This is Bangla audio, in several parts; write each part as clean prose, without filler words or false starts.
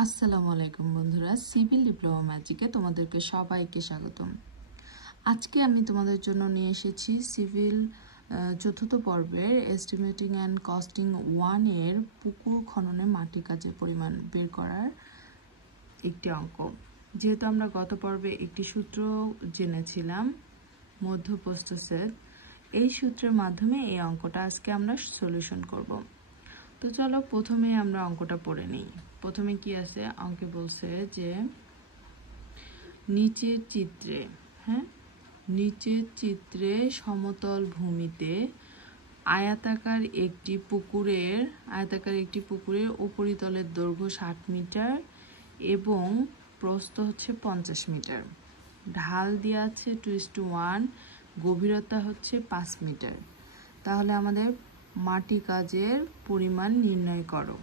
আসসালামু আলাইকুম বন্ধুরা, সিভিল ডিপ্লোমা ম্যাজিকে তোমাদেরকে সবাইকে স্বাগতম। আজকে আমি তোমাদের জন্য নিয়ে এসেছি সিভিল চতুর্থ পর্বের এস্টিমেটিং অ্যান্ড কস্টিং 1 এর পুকুর খননে মাটি কাজের পরিমাণ বের করার একটি অঙ্ক। যেহেতু আমরা গত পর্বে একটি সূত্র জেনেছিলাম মধ্যপ্রস্থচ্ছেদ, এই সূত্রের মাধ্যমে এই অঙ্কটা আজকে আমরা সলিউশন করব। তো চলো প্রথমে আমরা অঙ্কটা পড়ে নিই। প্রথমে কি আছে, অঙ্কে বলছে যে নিচের চিত্রে সমতল ভূমিতে আয়তাকার একটি পুকুরের উপরিতলের দৈর্ঘ্য 60 মিটার এবং প্রস্থ হচ্ছে 50 মিটার। ঢাল দেওয়া আছে 2:1, গভীরতা হচ্ছে 5 মিটার। তাহলে আমাদের মাটি কাজের পরিমাণ নির্ণয় করো।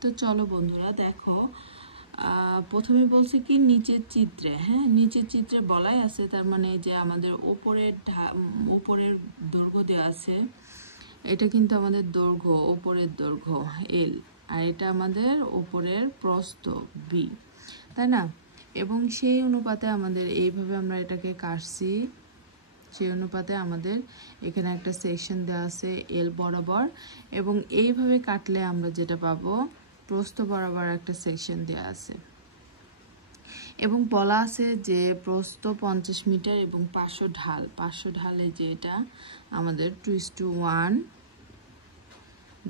তো চলো বন্ধুরা দেখো, প্রথমে বলছে কি নিচের চিত্রে বলাই আছে, তার মানে যে আমাদের উপরের দৈর্ঘ্য দেওয়া আছে, এটা কিন্তু আমাদের উপরের দৈর্ঘ্য এল, আর এটা আমাদের উপরের প্রস্থ বি, তাই না? এবং সেই অনুপাতে আমাদের এইভাবে আমরা এটাকে কাটছি, সেই অনুপাতে আমাদের এখানে একটা সেকশন দেওয়া আছে এল বরাবর, এবং এইভাবে কাটলে আমরা যেটা পাবো, প্রস্থ বরাবর একটা সেকশন দেওয়া আছে এবং বলা আছে যে প্রস্থ 50 মিটার এবং 500 ঢালে যে এটা আমাদের 2:1।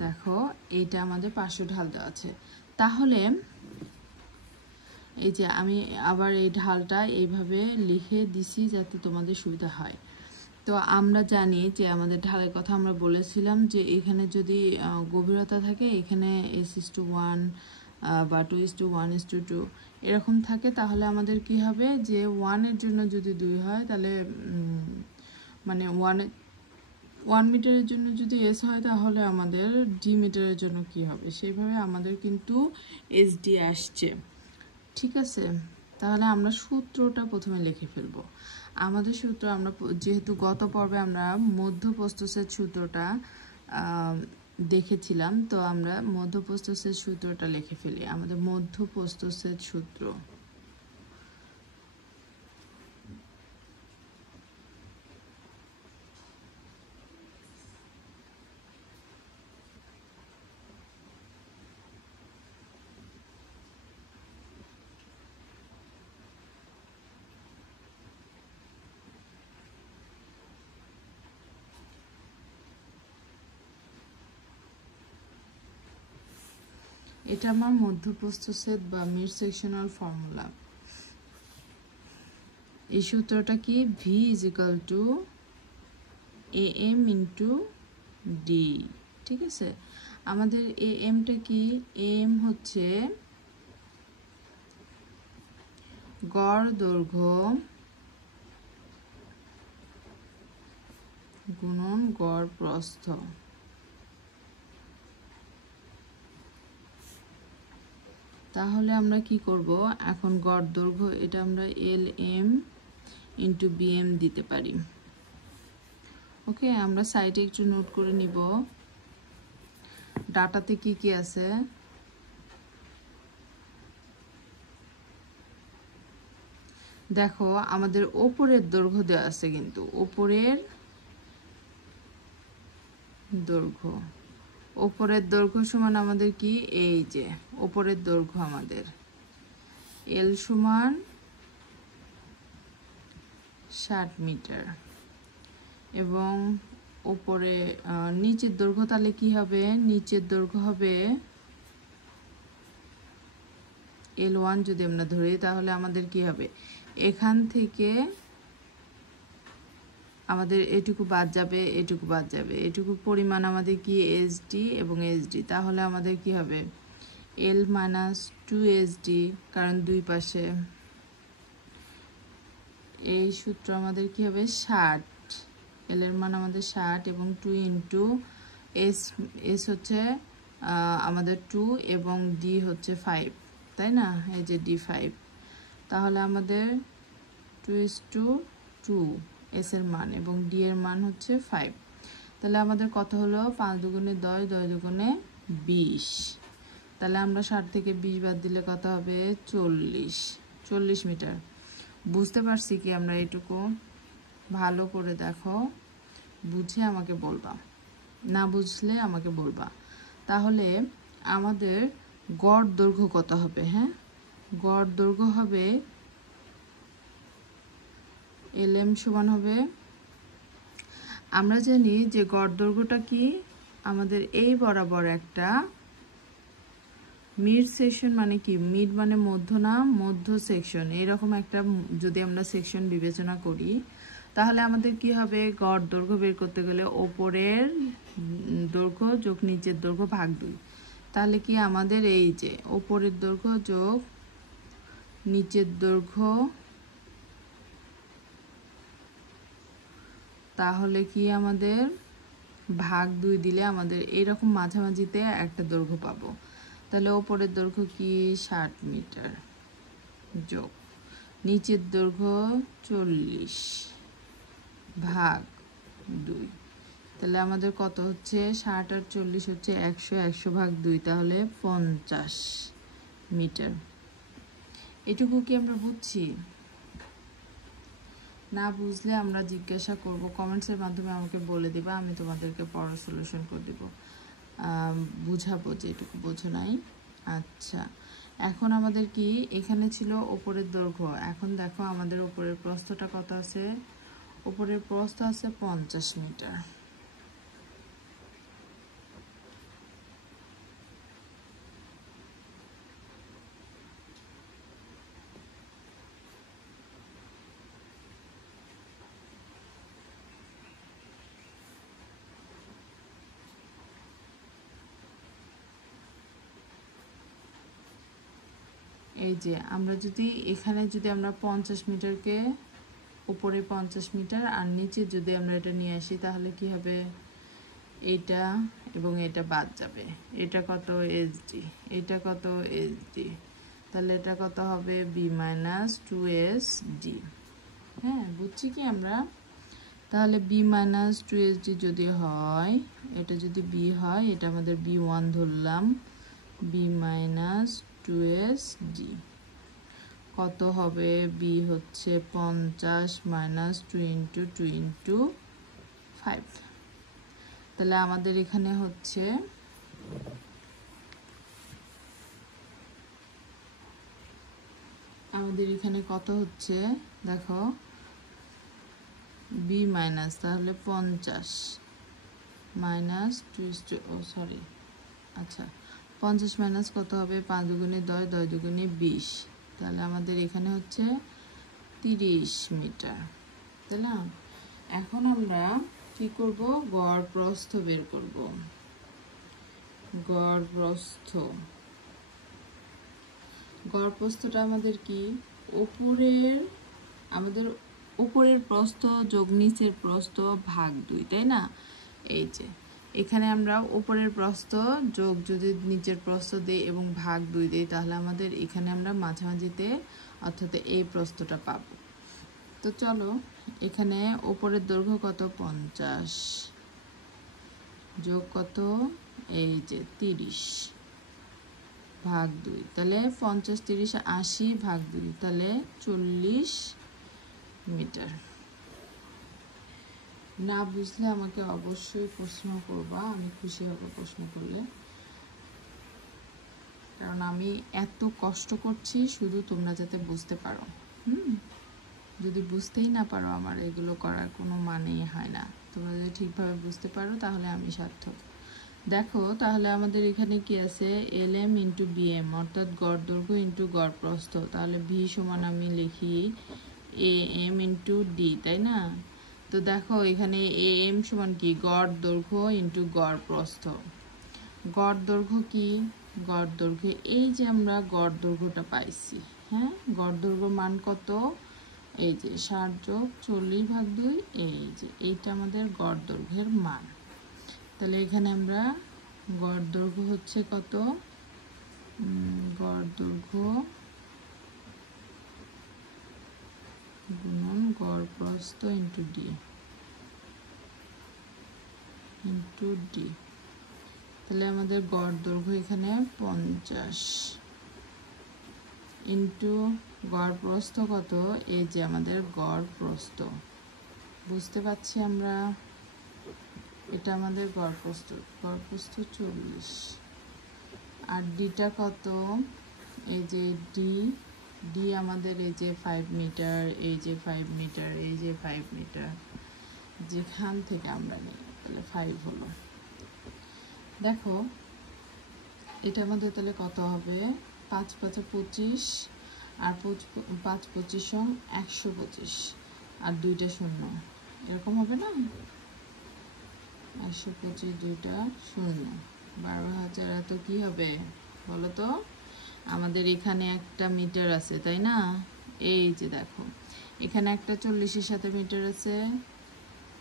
দেখো এইটা আমাদের 500 ঢাল দেওয়া আছে। তাহলে এই যে আমি আবার এই ঢালটা এইভাবে লিখে দিছি যাতে তোমাদের সুবিধা হয়। তো আমরা জানি যে আমাদের ঢালের কথা আমরা বলেছিলাম যে এখানে যদি গভীরতা থাকে, এখানে S:1 বা 2:1:2 এরকম থাকে, তাহলে আমাদের কি হবে যে 1 এর জন্য যদি 2 হয়, তাহলে মানে 1 মিটারের জন্য যদি S হয়, তাহলে আমাদের ডি মিটারের জন্য কি হবে, সেইভাবে আমাদের কিন্তু SD আসছে। ঠিক আছে, তাহলে আমরা সূত্রটা প্রথমে লিখে ফেলবো। আমাদের সূত্র, আমরা যেহেতু গত পর্বে আমরা মধ্যপ্রস্থচ্ছেদ সূত্রটা দেখেছিলাম, তো আমরা মধ্যপ্রস্থচ্ছেদ সূত্রটা লিখে ফেলি। আমাদের মধ্যপ্রস্থচ্ছেদ সূত্র, এটা আমার মধ্যপ্রস্থচ্ছেদ বা মিড সেকশনাল ফর্মুলা। এই সূত্রটা কি, V = AM × D। ঠিক আছে, আমাদের AM-টা কি, AM হচ্ছে গড় দৈর্ঘ্য গুণন গড় প্রস্থ। তাহলে আমরা কি করব, এখন গড় দৈর্ঘ্য এটা আমরা LM × BM দিতে পারি। ওকে, আমরা সাইডে একটু নোট করে নিব ডাটাতে কি কি আছে। দেখো আমাদের উপরের দৈর্ঘ্য দেওয়া আছে, কিন্তু উপরের দৈর্ঘ্য সমান আমাদের কি, এই যে উপরের দৈর্ঘ্য আমাদের L সমান 60 মিটার, এবং উপরে নিচের দৈর্ঘ্য, তাহলে কি হবে, নিচের দৈর্ঘ্য হবে L1 যদি আমরা ধরি, তাহলে আমাদের কি হবে, এখান থেকে আমাদের এটুকু বাদ যাবে, এটুকু পরিমাণ আমাদের কি SD এবং SD, তাহলে আমাদের কি হবে L - 2SD, কারণ দুই পাশে। এই সূত্র আমাদের কি হবে 60, L এর মান আমাদের 60 এবং 2 × S হচ্ছে আমাদের 2 এবং D হচ্ছে 5, তাই না? এই যে D5, তাহলে আমাদের 2:2 S এর মান এবং D এর মান হচ্ছে 5। তাহলে আমাদের কত হলো, 5 × 2 = 10, 10 × 20। তাহলে আমরা 60 থেকে 20 বাদ দিলে কত হবে? 40 মিটার। বুঝতে পারছি কি আমরা এটুকু? ভালো করে দেখো, বুঝে আমাকে বলবা, না বুঝলে আমাকে বলবা। তাহলে আমাদের গড় দৈর্ঘ্য কত হবে? হ্যাঁ, গড় দৈর্ঘ্য হবে LM সমান হবে, আমরা জানি যে গড় দৈর্ঘ্যটা কি, আমাদের এই বরাবর একটা মিড সেকশন, মানে কি মিড মানে মধ্য না, মধ্য সেকশন, এরকম একটা যদি আমরা সেকশন বিবেচনা করি, তাহলে আমাদের কি হবে? গড় দৈর্ঘ্য বের করতে গেলে ওপরের দৈর্ঘ্য যোগ নিচের দৈর্ঘ্য ভাগ 2। তাহলে কি আমাদের এই যে ওপরের দৈর্ঘ্য যোগ নিচের দৈর্ঘ্য, তাহলে কি আমাদের ভাগ 2 দিলে আমাদের এরকম মাঝামাঝিতে একটা দৈর্ঘ্য পাবো। তাহলে ওপরের দৈর্ঘ্য কি? 60 মিটার যোগ নিচের দৈর্ঘ্য 40 ভাগ 2। তাহলে আমাদের কত হচ্ছে? 60 আর 40 হচ্ছে 100, 100 ভাগ 2, তাহলে 50 মিটার। এটুকু কি আমরা বুঝছি? না বুঝলে আমরা জিজ্ঞাসা করব, কমেন্টসের মাধ্যমে আমাকে বলে দিবা, আমি তোমাদেরকে পরে সলিউশন করে দিব, বুঝাবো যে এটুকু বোঝো নাই। আচ্ছা, এখন আমাদের কি এখানে ছিল ওপরের দৈর্ঘ্য, এখন দেখো আমাদের ওপরের প্রস্থটা কত আছে? ওপরের প্রস্থ আছে 50 মিটার। এই যে আমরা যদি এখানে যদি আমরা 50 মিটারকে উপরে 50 মিটার আর নিচে যদি আমরা এটা নিয়ে আসি, তাহলে কি হবে? এটা এবং এটা বাদ যাবে। এটা কত? SD, এটা কত? SD, তাহলে এটা কত হবে? B - 2SD। হ্যাঁ, বুঝছি কি আমরা? তাহলে B - 2SD যদি হয়, এটা যদি B হয়, এটা আমাদের B1 ধরলাম, B - 2SD কত হবে? B হচ্ছে 50 - 2 × 2 × 5। তাহলে আমাদের এখানে হচ্ছে কত হচ্ছে দেখো? B মাইনাস, তাহলে 50 - 2, সরি, আচ্ছা 50 মাইনাস কত হবে? 5 দুগুণে 10, 10 দুগুণে 20, তাহলে আমাদের এখানে হচ্ছে 30 মিটার। তাই না? এখন আমরা কি করব? গড় প্রস্থ বের করব। গড় প্রস্থটা আমাদের কি? আমাদের উপরের প্রস্থ যোগ নিচের প্রস্থ ভাগ 2, তাই না? এই যে এখানে আমরা উপরের প্রস্থ যোগ যদি নিচের প্রস্থ দিই এবং ভাগ 2 দিই, তাহলে আমাদের এখানে আমরা মাঝামাঝিতে অর্থাৎ এই প্রস্থটা পাবো। তো চলো, এখানে উপরের দৈর্ঘ্য কত? 50 যোগ কত? এই যে 30 ভাগ 2, তাহলে 50, 30, 80 ভাগ 2, তাহলে 40 মিটার। না বুঝলে আমাকে অবশ্যই প্রশ্ন করবা, আমি খুশি হব প্রশ্ন করলে, কারণ আমি এত কষ্ট করছি শুধু তোমরা যাতে বুঝতে পারো। যদি বুঝতেই না পারো, আমার এগুলো করার কোনো মানেই হয় না। তোমরা যদি ঠিকভাবে বুঝতে পারো তাহলে আমি সার্থক। দেখো, তাহলে আমাদের এখানে কি আছে? LM × BM, অর্থাৎ গড় দৈর্ঘ্য × গড় প্রস্থ। তাহলে V সমান আমি লিখি AM × D, তাই না? তো দেখো এখানে AM সমান কি? গড় দৈর্ঘ্য × গড় প্রস্থ। গড় দৈর্ঘ্য কি? গড় দৈর্ঘ্য এই যে আমরা গড় দৈর্ঘ্যটা পাইছি, হ্যাঁ, গড় দৈর্ঘ্য মান কত? এই যে 60 যোগ 40 ভাগ 2, এই যে এইটা আমাদের গড় দৈর্ঘ্যের মান। তাহলে এখানে আমরা গড় দৈর্ঘ্য হচ্ছে কত? গড় দৈর্ঘ্য গুণন গড় প্রস্থ × D তাহলে আমাদের গড় দৈর্ঘ্য এখানে 50 ইন্টু গড় প্রস্থ কত, এই যে আমাদের গড় প্রস্থ, বুঝতে পারছি আমরা, এটা আমাদের গড় প্রস্থ 40। আর ডিটা কত, এই যে ডি আমাদের এই যে 5 মিটার, এই যে 5 মিটার, এই যে 5 মিটার, যেখান থেকে আমরা নিই তাহলে 5 হলো। দেখো এটা আমাদের তাহলে কত হবে, 5 5 25 আর 5 25 125 আর 2টা শূন্য, এরকম হবে না, 125 2টা শূন্য, 12,000। এত কি হবে বলো তো, আমাদের এখানে একটা মিটার আছে তাই না, এই যে দেখো এখানে একটা 40-এর সাথে মিটার আছে,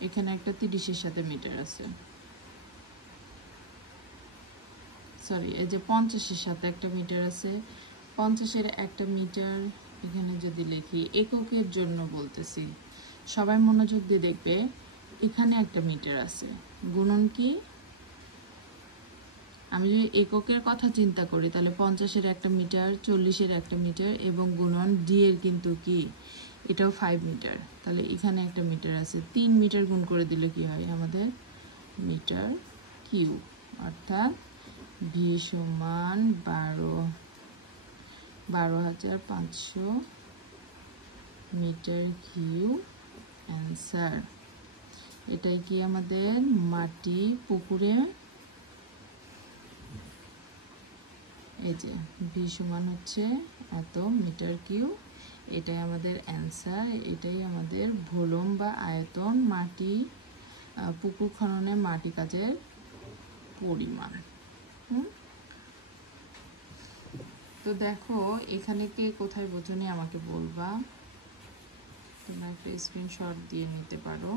এখানে একটা 30-এর সাথে মিটার আছে, সরি এই যে 50-এর সাথে একটা মিটার আছে, 50-এর একটা মিটার এখানে যদি লিখি, এককের জন্য বলতেছি, সবাই মনোযোগ দিয়ে দেখবে, এখানে একটা মিটার আছে, গুণন কি, আমি যদি এককের কথা চিন্তা করি তাহলে 50-এর একটা মিটার, 40-এর একটা মিটার এবং গুণন ডি এর কিন্তু কি, এটাও 5 মিটার, তাহলে এখানে একটা মিটার আছে, 3 মিটার গুণ করে দিলে কি হয় আমাদের মিটার কিউব, অর্থাৎ ভি সমান 12,500 মিটার কিউব অ্যান্সার। এটাই কি আমাদের মাটি পুকুরে, এই যে ভি সমান হচ্ছে এত মিটার কিউব, এটাই আমাদের অ্যান্সার, এটাই আমাদের ভলিউম বা আয়তন, মাটি পুকুর খননে মাটি কাজের পরিমাণ। তো দেখো এখানে কে কোথায় বোঝনি আমাকে বলবা, তোমরা একটা স্ক্রিনশট দিয়ে নিতে পারো,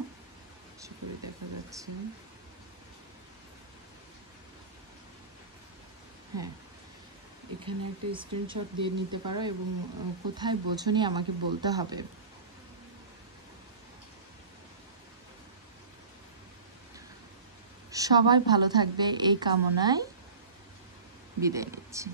আশা করি দেখা যাচ্ছে, হ্যাঁ এখানে একটা স্ক্রিনশট দিয়ে নিতে পারো এবং কোথায় বোঝনি আমাকে বলতে হবে। সবাই ভালো থাকবে এই কামনায় বিদায় নিচ্ছি।